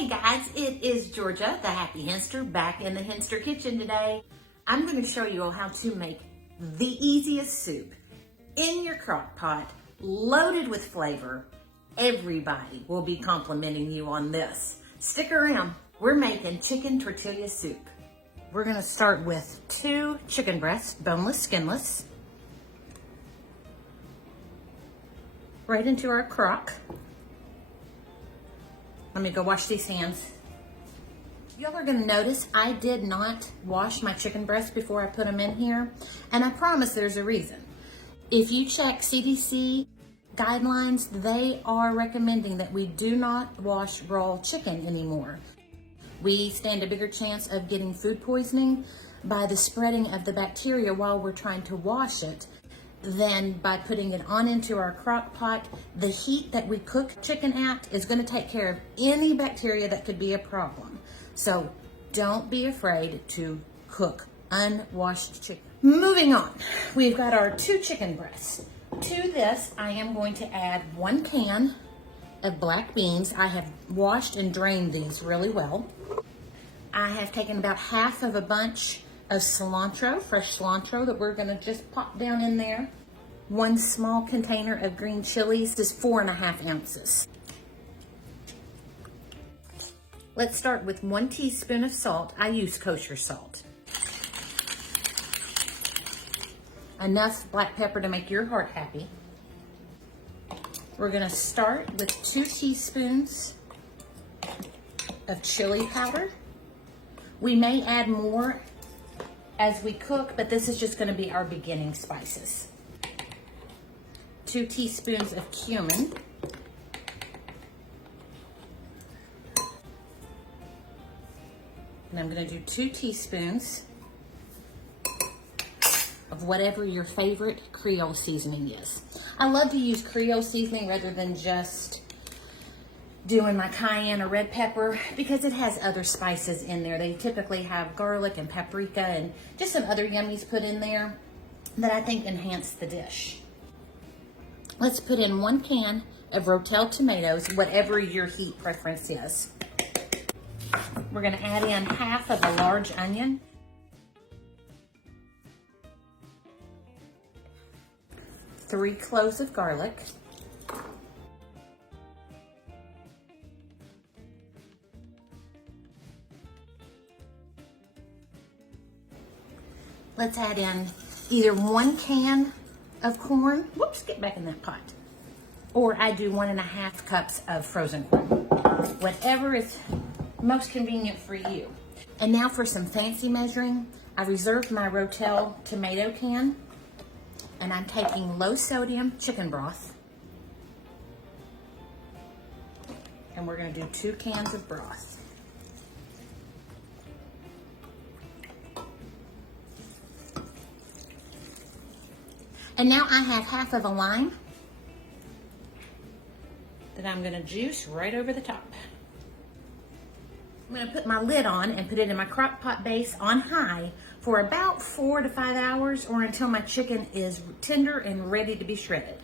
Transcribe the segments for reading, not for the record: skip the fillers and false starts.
Hey guys, it is Georgia, the Happy Henster, back in the Henster Kitchen today. I'm going to show you all how to make the easiest soup in your crock pot, loaded with flavor. Everybody will be complimenting you on this. Stick around, we're making chicken tortilla soup. We're going to start with 2 chicken breasts, boneless, skinless, right into our crock. Let me go wash these hands. Y'all are gonna notice I did not wash my chicken breasts before I put them in here, and I promise there's a reason. If you check CDC guidelines, they are recommending that we do not wash raw chicken anymore. We stand a bigger chance of getting food poisoning by the spreading of the bacteria while we're trying to wash it than by putting it on into our crock pot. The heat that we cook chicken at is going to take care of any bacteria that could be a problem. So don't be afraid to cook unwashed chicken. Moving on, we've got our 2 chicken breasts. To this, I am going to add 1 can of black beans. I have washed and drained these really well. I have taken about half of a bunch of cilantro, fresh cilantro, that we're gonna just pop down in there. 1 small container of green chilies, this is 4.5 ounces. Let's start with 1 teaspoon of salt. I use kosher salt. Enough black pepper to make your heart happy. We're gonna start with 2 teaspoons of chili powder. We may add more as we cook, but this is just going to be our beginning spices. 2 teaspoons of cumin. And I'm going to do 2 teaspoons of whatever your favorite Creole seasoning is. I love to use Creole seasoning rather than just doing my cayenne or red pepper because it has other spices in there. They typically have garlic and paprika and just some other yummies put in there that I think enhance the dish. Let's put in 1 can of Rotel tomatoes, whatever your heat preference is. We're going to add in half of a large onion, 3 cloves of garlic, let's add in either 1 can of corn. Whoops, get back in that pot. Or I do 1.5 cups of frozen corn. Whatever is most convenient for you. And now for some fancy measuring. I reserved my Rotel tomato can, and I'm taking low sodium chicken broth. And we're gonna do 2 cans of broth. And now I have half of a lime that I'm gonna juice right over the top. I'm gonna put my lid on and put it in my crock pot base on high for about 4 to 5 hours, or until my chicken is tender and ready to be shredded.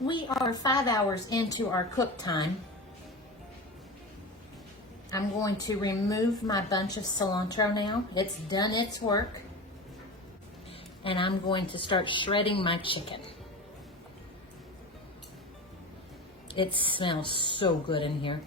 We are 5 hours into our cook time. I'm going to remove my bunch of cilantro now. It's done its work. And I'm going to start shredding my chicken. It smells so good in here.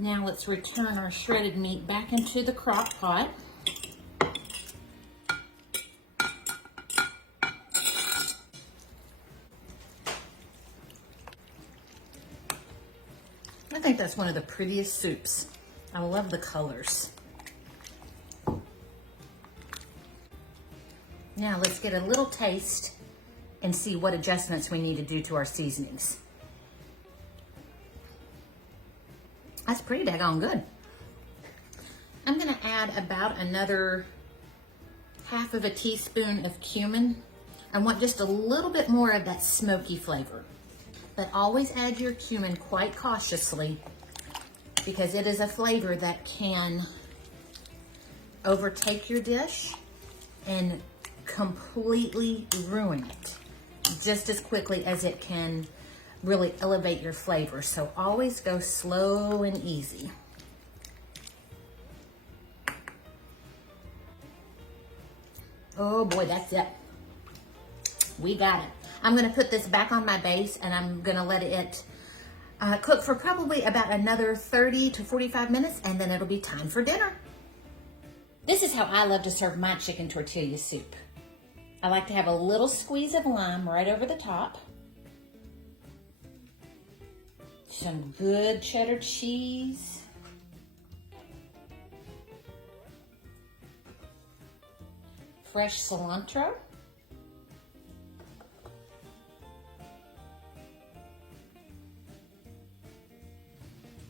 Now let's return our shredded meat back into the crock pot. I think that's one of the prettiest soups. I love the colors. Now let's get a little taste and see what adjustments we need to do to our seasonings. That's pretty daggone good. I'm gonna add about another half of a teaspoon of cumin. I want just a little bit more of that smoky flavor. But always add your cumin quite cautiously because it is a flavor that can overtake your dish and completely ruin it just as quickly as it can really elevate your flavor. So always go slow and easy. Oh boy, that's it. We got it. I'm gonna put this back on my base and I'm gonna let it cook for probably about another 30 to 45 minutes, and then it'll be time for dinner. This is how I love to serve my chicken tortilla soup. I like to have a little squeeze of lime right over the top. Some good cheddar cheese. Fresh cilantro.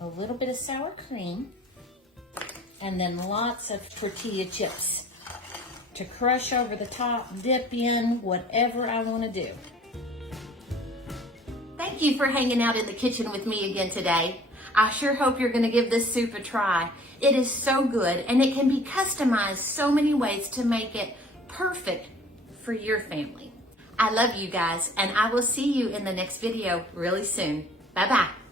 A little bit of sour cream, and then lots of tortilla chips to crush over the top, dip in, whatever I want to do. Thank you for hanging out in the kitchen with me again today. I sure hope you're going to give this soup a try. It is so good, and it can be customized so many ways to make it perfect for your family. I love you guys, and I will see you in the next video really soon. Bye-bye.